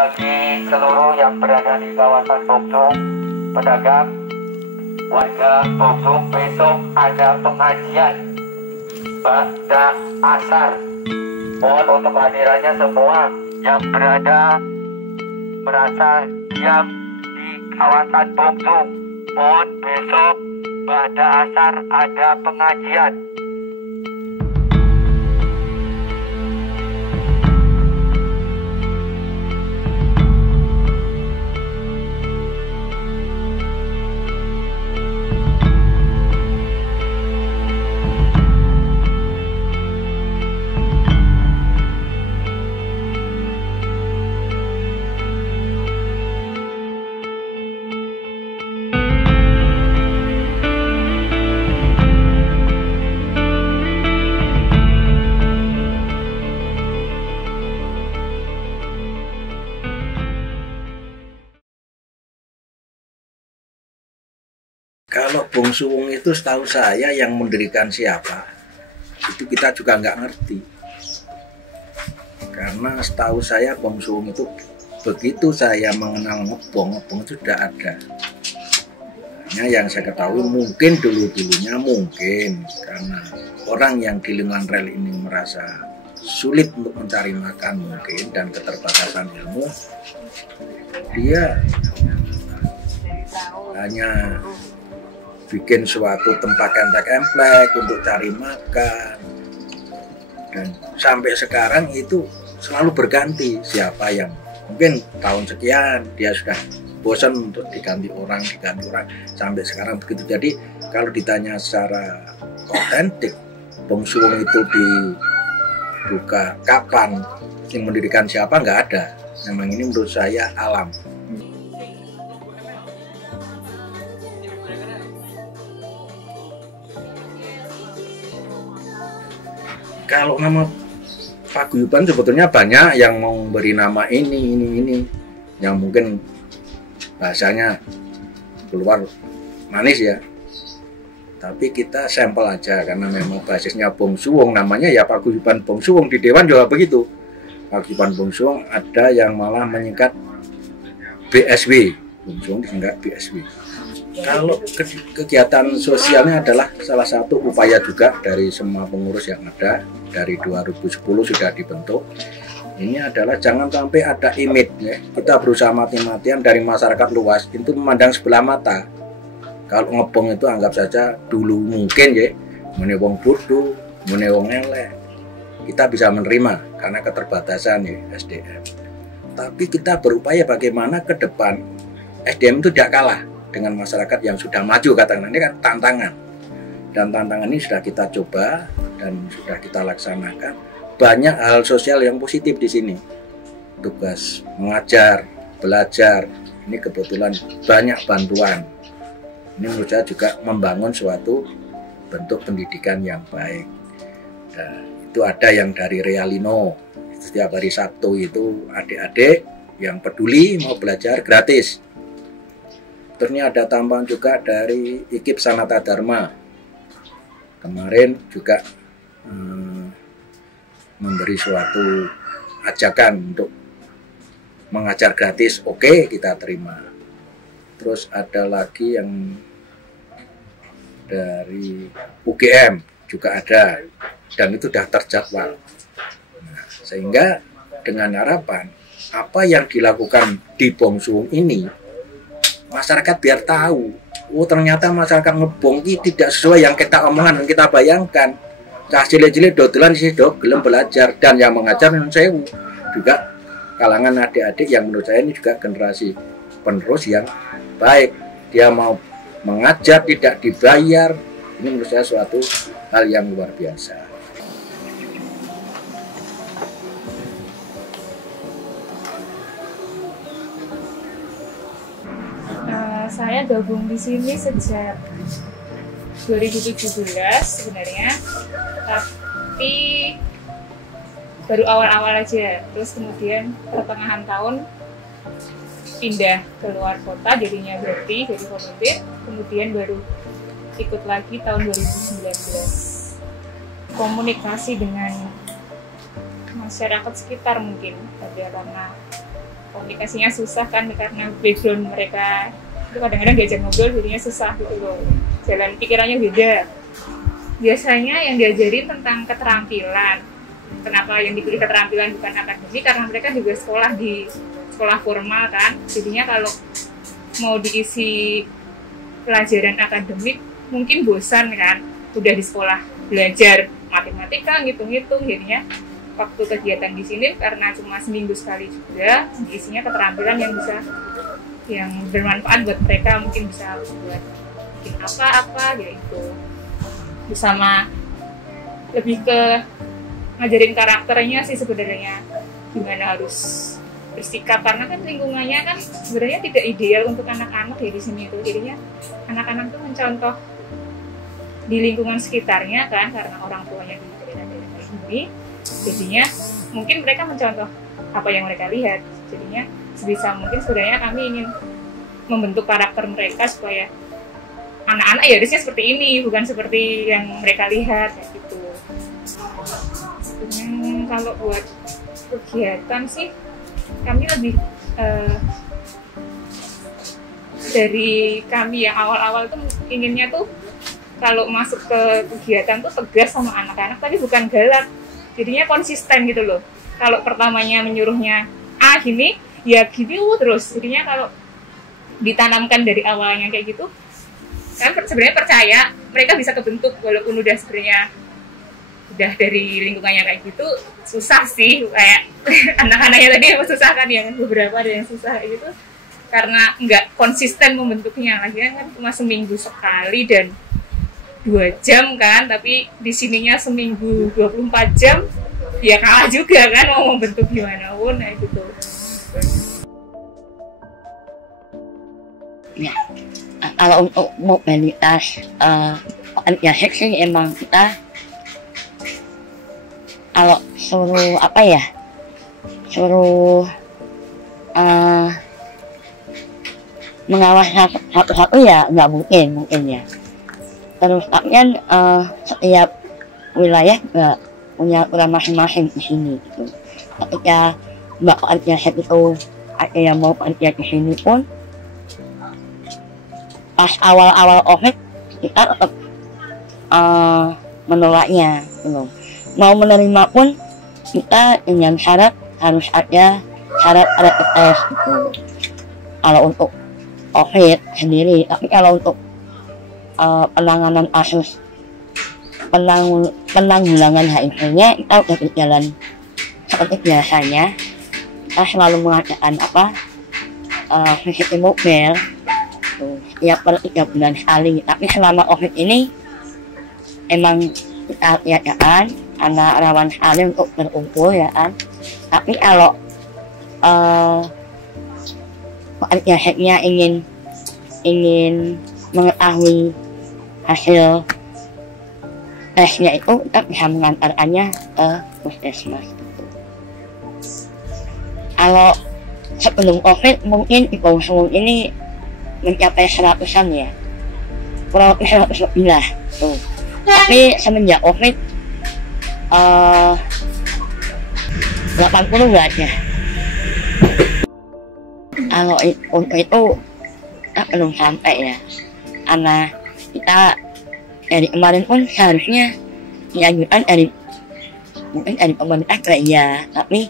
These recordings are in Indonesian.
bagi seluruh yang berada di kawasan Bongsung, pedagang, warga Bongsung, besok ada pengajian pada asar. Mohon untuk hadirannya semua yang merasa diam di kawasan Bongsung. Mohon besok pada asar ada pengajian. Kalau Bong Suwung itu setahu saya yang mendirikan siapa, itu kita juga nggak ngerti. Karena setahu saya Bong Suwung itu begitu saya mengenal ngebong itu sudah ada. Hanya yang saya ketahui mungkin dulunya mungkin karena orang yang di lingkungan rel ini merasa sulit untuk mencari makan mungkin dan keterbatasan ilmu, dia hanya bikin suatu tempat emplek untuk cari makan, dan sampai sekarang itu selalu berganti. Siapa yang mungkin tahun sekian dia sudah bosan untuk diganti orang sampai sekarang begitu. Jadi kalau ditanya secara otentik Bong Suwung itu dibuka kapan, yang mendirikan siapa, nggak ada. Memang ini menurut saya alam. Kalau nama paguyuban sebetulnya banyak yang mau beri nama ini yang mungkin bahasanya keluar manis ya. Tapi kita sampel aja karena memang basisnya Bong Suwung, namanya ya paguyuban Bong Suwung. Di Dewan juga begitu. Paguyuban Bong Suwung ada yang malah menyingkat BSW. Bong Suwung disingkat BSW. Kalau kegiatan sosialnya adalah salah satu upaya juga dari semua pengurus yang ada dari 2010 sudah dibentuk. Ini adalah jangan sampai ada image ya. Kita berusaha mati-matian dari masyarakat luas itu memandang sebelah mata. Kalau ngebong itu anggap saja dulu mungkin ya mene wong bodoh, mene wong elek. Kita bisa menerima karena keterbatasan ya SDM. Tapi kita berupaya bagaimana ke depan SDM itu tidak kalah dengan masyarakat yang sudah maju, katakan ini kan tantangan, dan tantangan ini sudah kita coba dan sudah kita laksanakan. Banyak hal sosial yang positif di sini, tugas mengajar, belajar, ini kebetulan banyak bantuan. Ini menurut saya juga membangun suatu bentuk pendidikan yang baik. Dan itu ada yang dari Realino, setiap hari Sabtu itu adik-adik yang peduli mau belajar gratis. Terusnya ada tambahan juga dari IKIP Sanata Dharma. Kemarin juga memberi suatu ajakan untuk mengajar gratis. Oke, kita terima. Terus ada lagi yang dari UGM juga ada, dan itu sudah terjadwal. Nah, sehingga dengan harapan apa yang dilakukan di Bong Suwung ini, masyarakat biar tahu, oh ternyata masyarakat ngebong ini tidak sesuai yang kita omongan dan kita bayangkan. Cah cilik-cilik dodolan sih dok, gelem belajar, dan yang mengajar menurut saya juga kalangan adik-adik yang menurut saya ini juga generasi penerus yang baik. Dia mau mengajar tidak dibayar, ini menurut saya suatu hal yang luar biasa. Saya gabung di sini sejak 2017 sebenarnya, tapi baru awal-awal aja. Terus kemudian pertengahan tahun pindah ke luar kota, jadinya berhenti jadi volunteer. Kemudian baru ikut lagi tahun 2019. Komunikasi dengan masyarakat sekitar mungkin ada, karena komunikasinya susah kan karena background mereka itu kadang-kadang diajak ngobrol jadinya susah gitu loh, jalan pikirannya beda. Biasanya yang diajarin tentang keterampilan. Kenapa yang dipilih keterampilan bukan akademik? Karena mereka juga sekolah di sekolah formal kan, jadinya kalau mau diisi pelajaran akademik mungkin bosan kan, udah di sekolah belajar matematika, ngitung-ngitung, jadinya waktu kegiatan di sini karena cuma seminggu sekali juga, isinya keterampilan yang bisa, yang bermanfaat buat mereka, mungkin bisa buat bikin apa-apa gitu. Bersama lebih ke ngajarin karakternya sih sebenarnya, gimana harus bersikap, karena kan lingkungannya kan sebenarnya tidak ideal untuk anak-anak ya di sini tuh, jadinya anak-anak tuh mencontoh di lingkungan sekitarnya kan, karena orang tuanya di daerah-daerah kayak gini, jadinya mungkin mereka mencontoh apa yang mereka lihat, jadinya sebisa mungkin sebenarnya kami ingin membentuk karakter mereka supaya anak-anak ya harusnya seperti ini, bukan seperti yang mereka lihat kayak gitu. Kalau buat kegiatan sih kami lebih dari kami yang awal-awal tuh inginnya tuh kalau masuk ke kegiatan tuh tegas sama anak-anak, tapi bukan galak, jadinya konsisten gitu loh. Kalau pertamanya menyuruhnya gini ya gini terus, jadinya kalau ditanamkan dari awalnya kayak gitu kan sebenarnya percaya mereka bisa kebentuk, walaupun udah sebenarnya udah dari lingkungannya kayak gitu susah sih, kayak anak-anaknya tadi susah kan, yang beberapa ada yang susah kayak gitu karena nggak konsisten membentuknya, lagi kan cuma seminggu sekali dan 2 jam kan, tapi di sininya seminggu 24 jam ya kalah juga kan mau membentuk gimana pun kayak gitu. Ya, kalau untuk mobilitas ya sih emang kita kalau suruh apa ya, suruh mengawasi satu-satu ya nggak mungkin ya. Terus kan setiap wilayah nggak punya aturan masing-masing di sini gitu. Ketika Mbak Antiasep itu ada yang mau Antiasep di sini pun pas awal-awal COVID kita tetap menolaknya gitu. Mau menerima pun kita dengan syarat harus ada syarat rapid test gitu. Kalau untuk COVID sendiri, tapi kalau untuk penanganan kasus penanggulangan HIV-nya kita udah berjalan seperti biasanya. Kita selalu mengadakan visit mobil ya per 3 bulan sekali, tapi selama COVID ini emang kita lihat anak rawan sekali untuk berkumpul ya kan. Tapi kalau pekerjaannya ingin mengetahui hasil tesnya itu, kita bisa mengantarkannya ke puskesmas. Kalau sebelum COVID mungkin di Bawaslu ini mencapai 100-an ya, kurang lebih 100 lebih lah tuh. Tapi semenjak COVID 80 nggak ada. Kalau untuk itu kita belum sampai ya, karena kita dari kemarin pun seharusnya dianjurkan mungkin dari pemerintah ya, tapi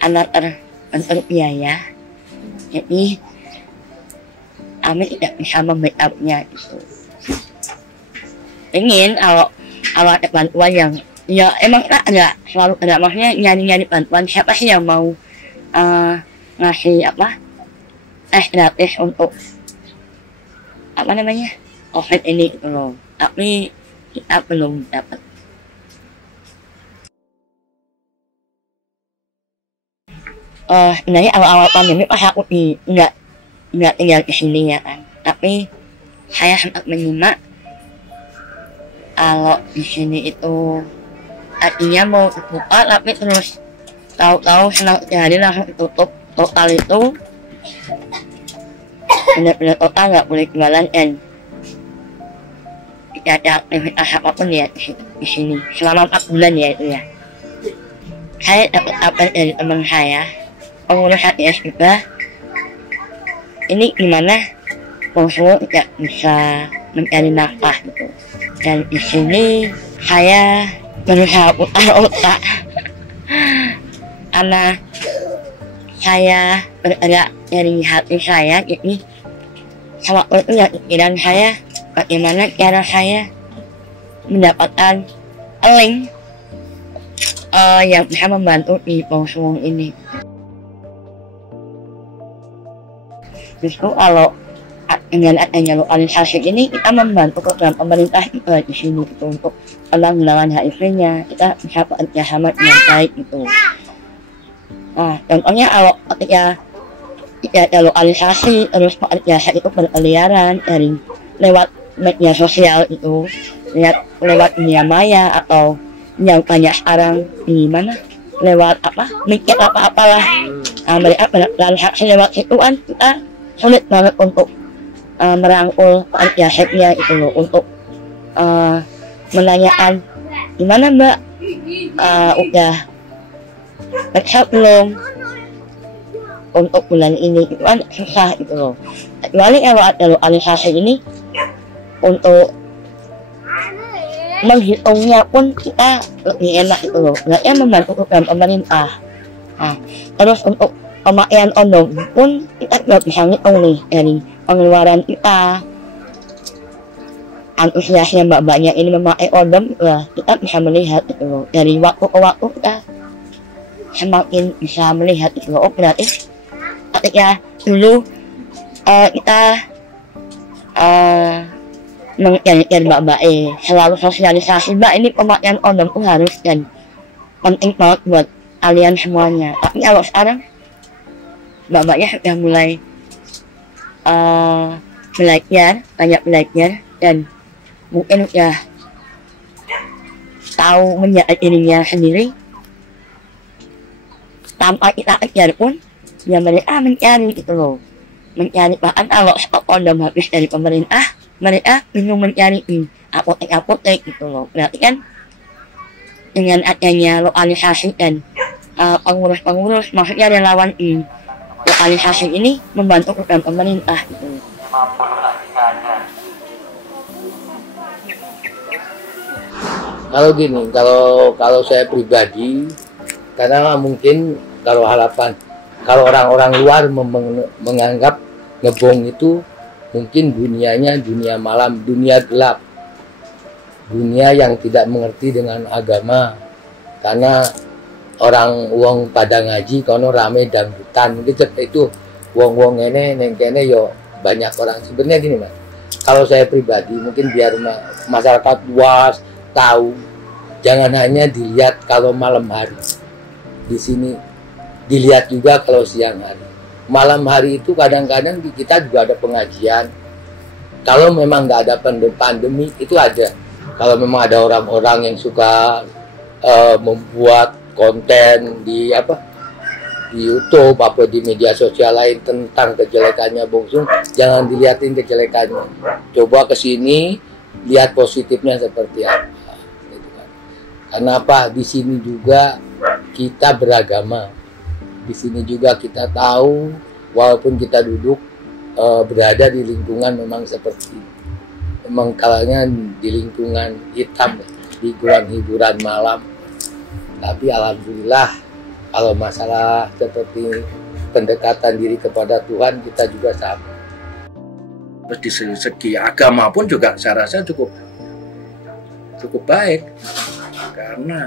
karena terbentur biaya, jadi kami tidak bisa membackupnya gitu. Ingin kalau ada bantuan yang ya emang kita selalu ada, maksudnya nyari bantuan, siapa sih yang mau ngasih gratis untuk COVID ini gitu loh, tapi kita belum dapat. Sebenarnya awal-awal pandemi pas aku nggak tinggal di sini ya kan, tapi saya sempat menyimak kalau di sini itu tadinya mau dibuka, tapi terus tahu-tahu senang hari langsung ditutup total. Itu benar-benar total, nggak boleh jualan dan tidak ada aktivitas apapun ya di sini selama 4 bulan ya itu ya. Saya dapat kabar dari teman saya pengurus HTS juga ini gimana Bongsu tidak bisa mencari nafkah gitu. Dan di sini saya berusaha putar otak karena saya bergerak dari hati saya, jadi sewaktu itu ya pikiran saya bagaimana cara saya mendapatkan link yang bisa membantu di Bongsu ini. Justru kalau dengan adanya lokalisasi ini kita membantu program pemerintah juga di sini gitu, untuk penanggulangan HIV-nya kita bisa bekerja sama dengan baik gitu. Nah, contohnya kalau ketika tidak ada lokalisasi terus pekerja itu berkeliaran dari lewat media sosial itu, lewat dunia maya atau yang banyak sekarang di mana lewat mikir apa-apalah. Nah, mereka bertransaksi lewat situ kan kita sulit banget untuk merangkul pekerja HIV-nya itu loh, untuk menanyakan gimana Mbak, udah periksa belum untuk bulan ini, itu kan susah gitu loh. Kecuali kalau ada lokalisasi ini untuk menghitungnya pun kita lebih enak gitu loh, nggaknya membantu program pemerintah. Nah, terus untuk pemakaian kondom pun kita nggak bisa ngitung nih dari pengeluaran kita. Antusiasnya mbak-mbaknya ini memakai kondom, kita bisa melihat itu loh, dari waktu ke waktu kita semakin bisa melihat itu loh. Oh berarti ketika dulu kita mengajarkan mbak-mbak selalu sosialisasi, mbak ini pemakaian kondom tuh harus dan penting banget buat kalian semuanya. Tapi kalau sekarang mbak-mbaknya sudah mulai banyak belajar dan mungkin udah tahu menjaga dirinya sendiri. Tanpa kita kejar pun ya mereka mencari gitu loh, mencari. Bahkan kalau stok kondom habis dari pemerintah, mereka bingung mencari di apotek-apotek gitu loh. Berarti kan dengan adanya lokalisasi dan pengurus-pengurus, maksudnya relawan di lokalisasi ini membantu program pemerintah gitu. Kalau gini, kalau saya pribadi, karena mungkin kalau orang-orang luar menganggap ngebong itu mungkin dunianya dunia malam, dunia gelap, dunia yang tidak mengerti dengan agama. Karena orang wong pada ngaji kono rame dangdutan gitu, itu wong ini neng kene yo banyak orang. Sebenarnya gini Mas, kalau saya pribadi mungkin biar masyarakat luas tahu, jangan hanya dilihat kalau malam hari. Di sini dilihat juga kalau siang hari. Malam hari itu kadang-kadang di kita juga ada pengajian. Kalau memang nggak ada pandemi itu ada. Kalau memang ada orang-orang yang suka membuat konten di YouTube di media sosial lain tentang kejelekannya Bongsu, jangan dilihatin kejelekannya. Coba kesini lihat positifnya seperti apa. Gitu kan. Karena apa? Di sini juga kita beragama. Di sini juga kita tahu, walaupun kita duduk berada di lingkungan memang seperti memang kalanya di lingkungan hitam, di hiburan malam. Tapi alhamdulillah kalau masalah seperti pendekatan diri kepada Tuhan kita juga sama. Terus di segi agama pun juga saya rasa cukup baik, karena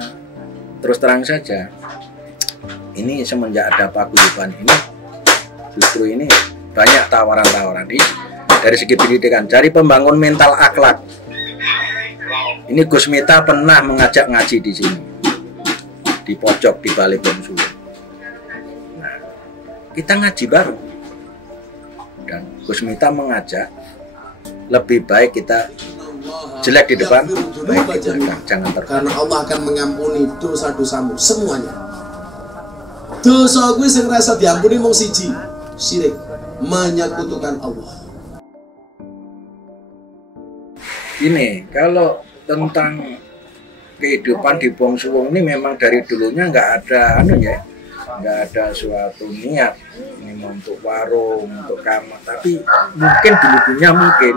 terus terang saja ini semenjak ada paguyuban ini justru ini banyak tawaran-tawaran dari segi pendidikan, dari pembangun mental akhlak. Ini Gus Miftah pernah mengajak ngaji di sini, di pojok di balik Bongsu. Nah, kita ngaji bareng dan Gus Miftah mengajak lebih baik kita jelek di depan, baik di belakang, jangan terlalu. Karena Allah akan mengampuni dosa-dosamu semuanya. Dosa gue sing rasa diampuni mung siji, syirik, menyekutukan Allah. Ini kalau tentang kehidupan di Bongsu ini memang dari dulunya nggak ada nggak ada suatu niat ini untuk warung, untuk kamar, tapi mungkin dulunya mungkin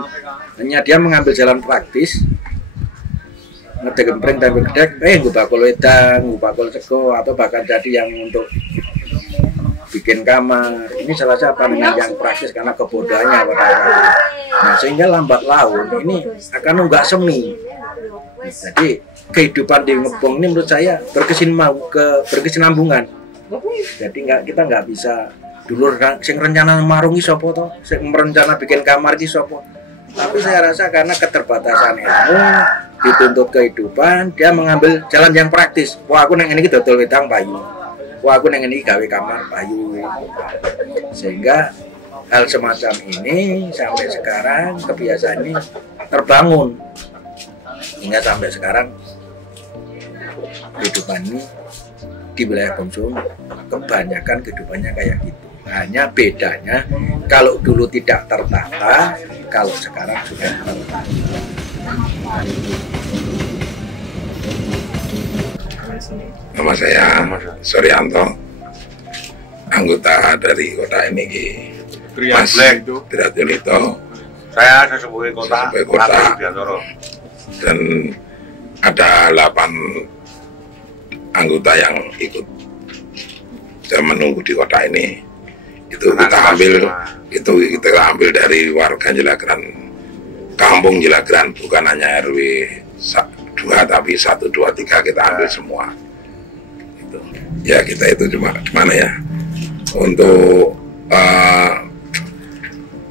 hanya dia mengambil jalan praktis, ngedek gempreng dan ngedek, gue bakul wedang, gue bakul sego, atau bahkan jadi yang untuk bikin kamar. Ini salah satu dengan yang praktis karena kebodohannya pada waktu. Nah sehingga lambat laun ini akan nunggak semi. Jadi kehidupan di Ngebong ini menurut saya berkesinambungan. Jadi kita nggak bisa dulu sing rencana marungi sopo toh, sing merencana bikin kamar ki sopo. Tapi saya rasa karena keterbatasan ilmu, dituntut kehidupan, dia mengambil jalan yang praktis. Wah aku neng ini dodol wedang payu. Wah aku neng ini gawe kamar payu. Sehingga hal semacam ini sampai sekarang kebiasaan ini terbangun. Hingga sampai sekarang kehidupan ini di wilayah Bongsung kebanyakan kehidupannya kayak gitu. Hanya bedanya kalau dulu tidak tertata, kalau sekarang sudah tertata. Nama saya Suryanto, anggota dari kota ini Mas Triat Yunito. Saya sesepuh kota dan ada 8 anggota yang ikut dan menunggu di kota ini. Itu kita ambil dari warga Jelagran, kampung Jelagran, bukan hanya RW 2 tapi 1, 2, 3 kita ambil semua. Itu. Ya kita itu cuma gimana ya untuk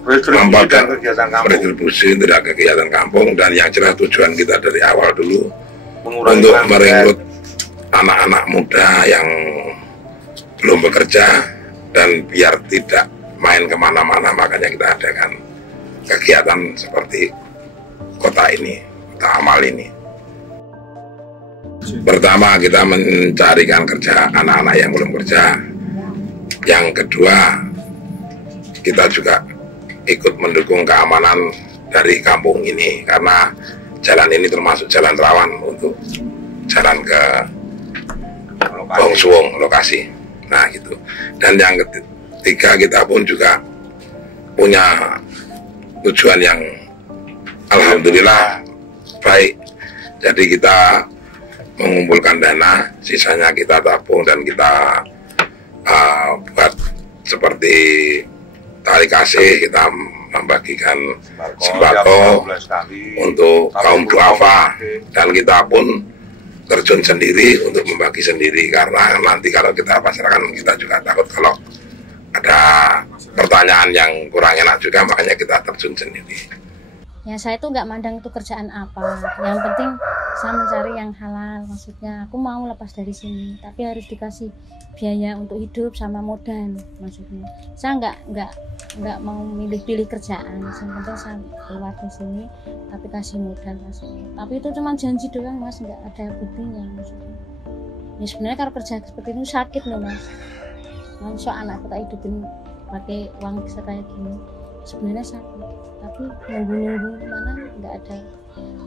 redistribusi tidak kegiatan kampung, dan yang jelas tujuan kita dari awal dulu untuk merekrut anak-anak muda yang belum bekerja dan biar tidak main kemana-mana, makanya kita adakan kegiatan seperti kota ini, kota amal ini. Pertama kita mencarikan kerja anak-anak yang belum kerja. Yang kedua kita juga ikut mendukung keamanan dari kampung ini karena jalan ini termasuk jalan rawan untuk jalan ke Bongsuwong lokasi. Nah gitu. Dan yang ketiga kita pun juga punya tujuan yang alhamdulillah baik. Jadi kita mengumpulkan dana, sisanya kita tabung dan kita buat seperti tali kasih, kita membagikan sembako untuk kaum duafa, dan kita pun terjun sendiri untuk membagi sendiri karena nanti kalau kita pasarkan kita juga takut kalau ada pertanyaan yang kurang enak juga, makanya kita terjun sendiri. Ya saya tuh nggak mandang itu kerjaan apa, yang penting saya mencari yang halal, maksudnya aku mau lepas dari sini tapi harus dikasih biaya untuk hidup sama modal, maksudnya saya nggak mau milih-pilih kerjaan, yang penting saya keluar di sini tapi kasih modal maksudnya. Tapi itu cuma janji doang mas, nggak ada buktinya maksudnya. Ya sebenarnya kalau kerja seperti ini sakit loh mas, langsung anakku tak hidupin pakai uang bisa kayak gini, sebenarnya sakit. Tapi nunggu-nunggu mana nggak ada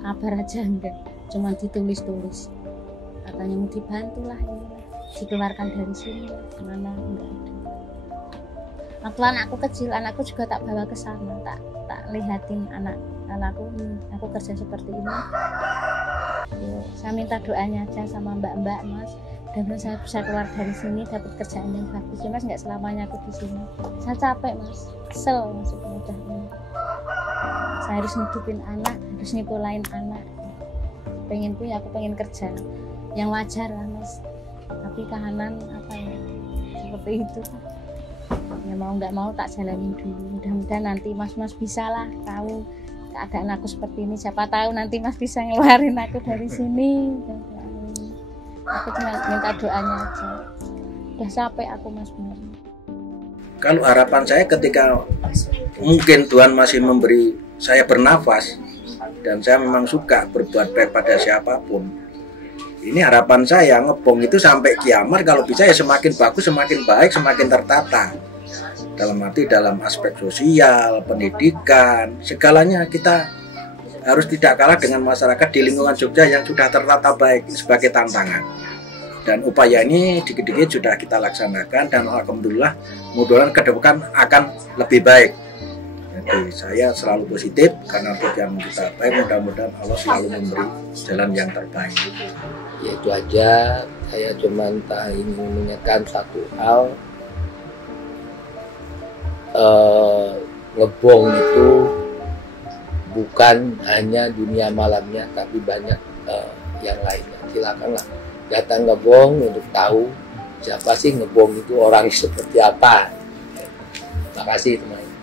kabar aja, enggak, cuma ditulis-tulis katanya mau dibantu lah ini lah, dikeluarkan dari sini mana enggak ada. Waktu anakku kecil, anakku juga tak bawa ke sana, tak lihatin anakku aku kerja seperti ini. Ya, saya minta doanya aja sama mbak-mbak mas, dan saya bisa keluar dari sini dapat kerjaan yang bagus. Mas nggak selamanya aku di sini, saya capek mas, kesel maksudnya udah ini. Saya harus ngidupin anak, harus nyekolahin anak. Aku pengen kerja yang wajar lah mas. Tapi kahanan apa ya, seperti itu. Ya mau nggak mau tak jalanin dulu. Mudah-mudahan nanti mas bisa lah tahu keadaan aku seperti ini. Siapa tahu nanti mas bisa ngeluarin aku dari sini. Aku cuma minta doanya aja. Udah capek aku mas bener. Kalau harapan saya ketika mungkin Tuhan masih memberi saya bernafas dan saya memang suka berbuat baik pada siapapun, ini harapan saya Ngebong itu sampai kiamat kalau bisa ya semakin bagus, semakin baik, semakin tertata dalam arti dalam aspek sosial, pendidikan, segalanya kita harus tidak kalah dengan masyarakat di lingkungan Jogja yang sudah tertata baik sebagai tantangan. Dan upaya ini dikit-dikit sudah kita laksanakan dan alhamdulillah mudah-mudahan ke depan akan lebih baik. Jadi saya selalu positif karena yang kita baik, mudah-mudahan Allah selalu memberi jalan yang terbaik. Ya itu aja, saya cuma ingin mengingatkan satu hal, ngebong itu bukan hanya dunia malamnya, tapi banyak yang lainnya. Silakanlah datang ngebong untuk tahu siapa sih ngebong itu, orang seperti apa. Terima kasih teman-teman.